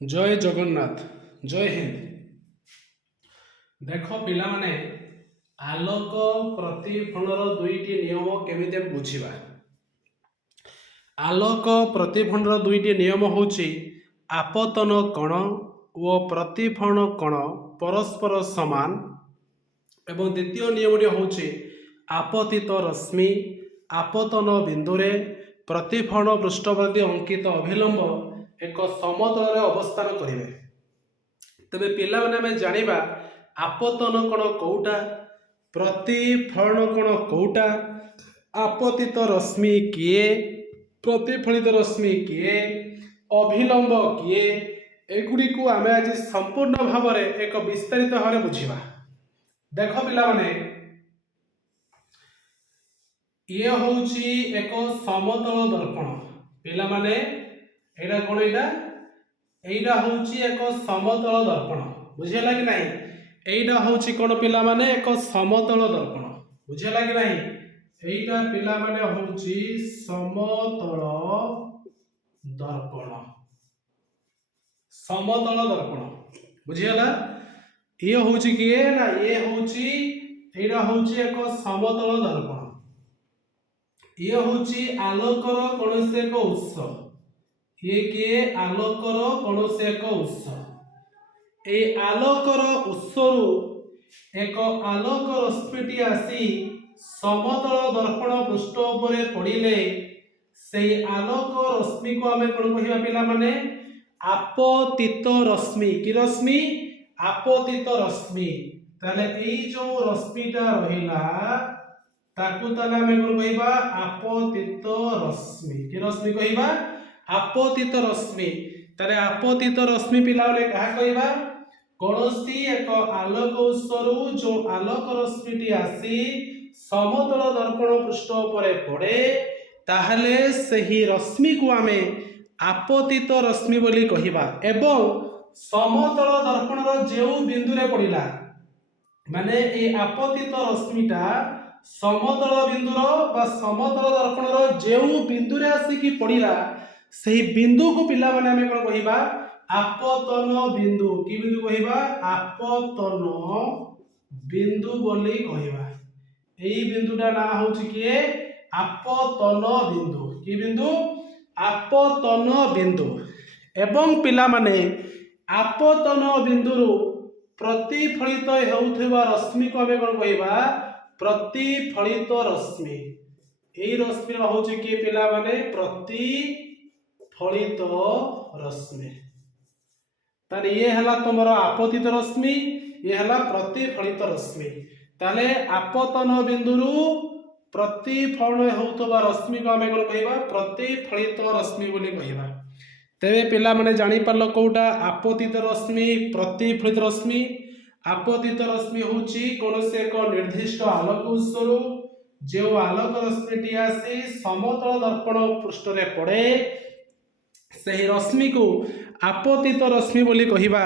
जय जगन्नाथ। जय हिंद। देख पिला माने आलोक प्रतिफलनर दुईटी नियम केमिते बुझिबा। आलोक प्रतिफलनर दुईटी नियम होची आपतन कोण व प्रतिफलन कोण परस्पर समान एवं द्वितीय नियमटी होची आपतित रश्मि आपतन बिंदुरे प्रतिफलन पृष्ठभाग अंकित अभिलंब एक समतल अवस्थान करेंगे। तेरे पिला माने जानिबा आपतन कोण कोउटा प्रतिफलन कोण कोउटा आपतित रश्मि किए प्रतिफलित रश्मि किए अभिलंब किए एगुड़ी को आमे आज संपूर्ण भाव में एक विस्तारित भाव बुझिबा। देख पिला माने ये होची एक समतल दर्पण। पिला माने एटा कोन एटा होची एक समतल दर्पण। बुझिला कि नहीं? एटा होची कोन पिला माने एक समतल दर्पण। बुझिला कि नहीं? एटा पिला माने होची समतल दर्पण। समतल दर्पण बुझिला? ये होची किए ना ये होची एटा होची एक समतल दर्पण। ये होची आलोकर कोनसे एक उत्स। ये किए आलोकर कोनसे एक उत्स। ए आलोकर उत्सरु एक आलोक रश्मिटी आसी समतल दर्पण पृष्ठ उपरे पड़िले से आलोक रश्मि को आमे कोन कहिबा पिला माने आपतित रश्मि। कि रश्मि? आपतित रश्मि। ताले एई जो रश्मिटा रहिला ताकू ताले आमे कोन कहिबा आपतित रश्मि। कि रश्मि कहिबा? आपतित रश्मि। ताले आपतित रश्मि पिला माने कहा कहिबा कोनोसी एक आलोक उत्सरु जो आलोक रश्मिटी आसी समतल दर्पण पृष्ठ उपरे पड़े ताहले सही रश्मि को आमे आपतित रश्मि बोली कहिबा। एवं समतल दर्पणर जेउ बिंदुरे पड़िला माने ए आपतित रश्मिटा समतल बिंदुर बा समतल दर्पणर जेउ बिंदुरे आसी की पड़िला सही बिंदु को पिला माने आमे कोन कहिबा आपतन बिंदु। कि बिंदु कहिबा? आपतन बिंदु बोली कहिबा। एई बिंदुटा ना होची किए आपतन बिंदु। कि बिंदु? आपतन बिंदु। एवं पिला माने आपतन बिंदुरु प्रतिफलित हेउथबा रश्मि को आमे कोन कहिबा प्रतिफलित रश्मि। एई रश्मि होची कि पिला माने प्रतिफलित रश्मि। ताले ये हला तमरो आपतित रश्मि ये हला प्रतिफलित रश्मि। ताले आपतन बिंदुरु प्रतिफलन हेउथबा रश्मि को आमे कोन कहिबा प्रतिफलित रश्मि बोली कहिबा। तेबे पिला माने जानि पारलो कोउटा आपतित रश्मि प्रतिफलित रश्मि। आपतित रश्मि होची कोनसे एक निर्दिष्ट आलोक उत्सरु जो आलोक रश्मिटी आसी समतल दर्पण पृष्ठ रे पड़े सही रश्मि को आपतित रश्मि बोली कहिबा।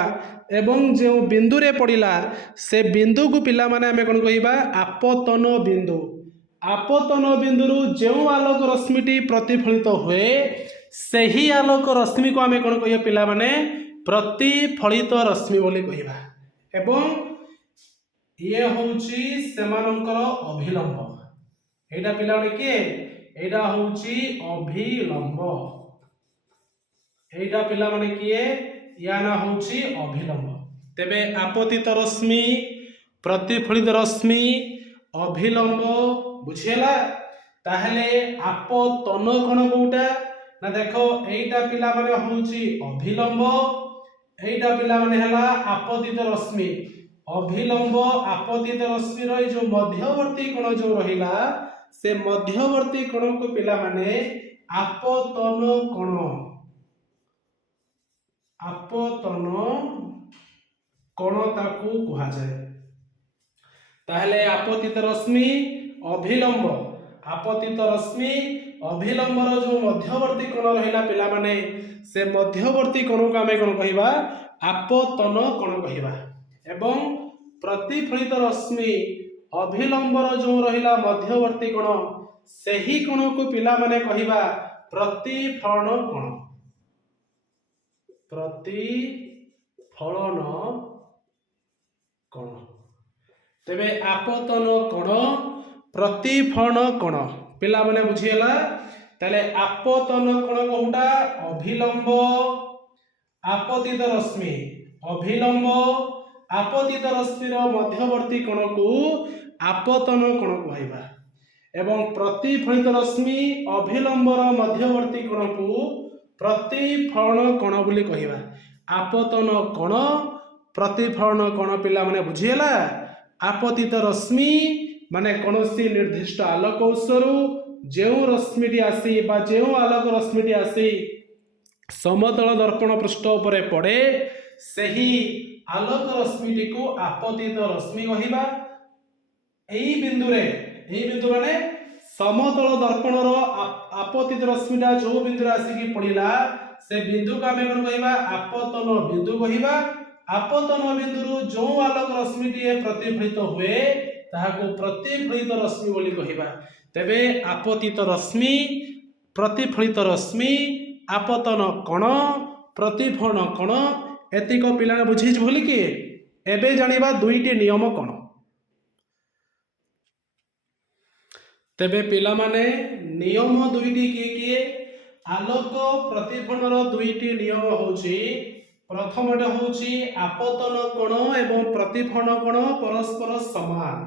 एवं जो बिंदु रे पड़िला से बिंदु को पिला माने आमे कोन कहिबा आपतन बिंदु। आपतन बिंदुरु जो आलोक रश्मिटी प्रतिफलित हुए सही आलोक रश्मि को आमे कोन कहिबा पिला माने प्रतिफलित रश्मि बोली कहिबा। एवं ये होची सेमानंकर अभिलंब। एटा पिला माने के एटा होची अभिलंब। एटा पिला माने किए या ना होची अभिलंब। तेबे आपतित रश्मि प्रतिफलित रश्मि अभिलंब बुझिला। ताहले आपतन कोन कोउटा ना देखो एटा पिला माने होची अभिलंब एटा पिला माने हला आपतित रश्मि। अभिलंब आपतित रश्मि रो जो मध्यवर्ती कोण जो रहिला से मध्यवर्ती कोण को पिला माने आपतन कोण। आपतन कोण ताकू कहा जाए। ताहले आपतित रश्मि अभिलंब आपतित रश्मि अभिलंब रो जो मध्यवर्ती कोण रहिला पिला माने से मध्यवर्ती कोण को आमे कोन कहिबा आपतन कोण कहिबा। एवं प्रतिफलित रश्मि अभिलंबर जो रहिला मध्यवर्ती कोण सही कोण को पिला माने कहिबा प्रतिफलन कोण। प्रतिफलन कोण तेबे आपतन कोण प्रतिफलन कोण पिला माने बुझियला ताले आपतन कोण कोउटा अभिलंब आपतित रश्मि अभिलंब आपतित रश्मिर मध्यवर्ती कोण को आपतन कोण कहइबा एवं प्रतिफलित रश्मि अभिलंबर मध्यवर्ती कोण को प्रतिफलन कोण बोली कहिबा आपतन कोण प्रतिफलन कोण पिला माने बुझियला आपतित रश्मि माने कोनोसी निर्दिष्ट आलोक उत्सरु जेउ रश्मिटी आसी बा जेउ आलोक रश्मिटी आसी समतल दर्पण पृष्ठ उपरे पड़े सही आलोक रश्मिटी को आपतित रश्मि कहिबा एई बिंदु माने समतल दर्पणर आपतित रश्मिटा जो बिंदु आसी पड़िला से बिंदु का आमे कोन कहिबा आपतन बिंदु कहिबा आपतन बिंदु जो आलोक रश्मिटी प्रतिफलित हुए ताहाको प्रतिफलित रश्मि बोली कहिबा तेबे आपतित रश्मि प्रतिफलित रश्मि आपतन कोण प्रतिफलन कोण एतिक पिला बुझी बोली कि एबे जानिबा दुईटी नियम कोण तेबे पिला माने नियम दुईटी किए आलोक प्रतिफलन दुईटी नियम होची प्रथमटे होची आपतन कोण एवं प्रतिफलन कोण परस्पर समान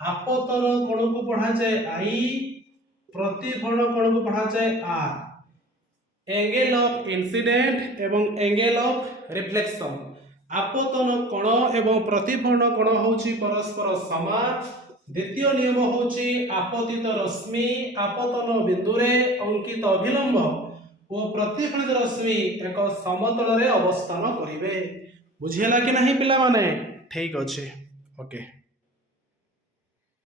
आपतन कोण को पढ़ा जाए आई प्रतिफलन कोण को पढ़ा जाए आर एंगल ऑफ इंसिडेंट एवं एंगल ऑफ रिफ्लेक्शन आपतन कोण एवं प्रतिफलन कोण होची परस्पर समान द्वितीय नियम होची आपतित रश्मि आपतन बिंदुरे अंकित अभिलंब और प्रतिफलित रश्मि एक समतल रे अवस्थान करिवे बुझियला कि नहीं पिला माने ठीक अछि ओके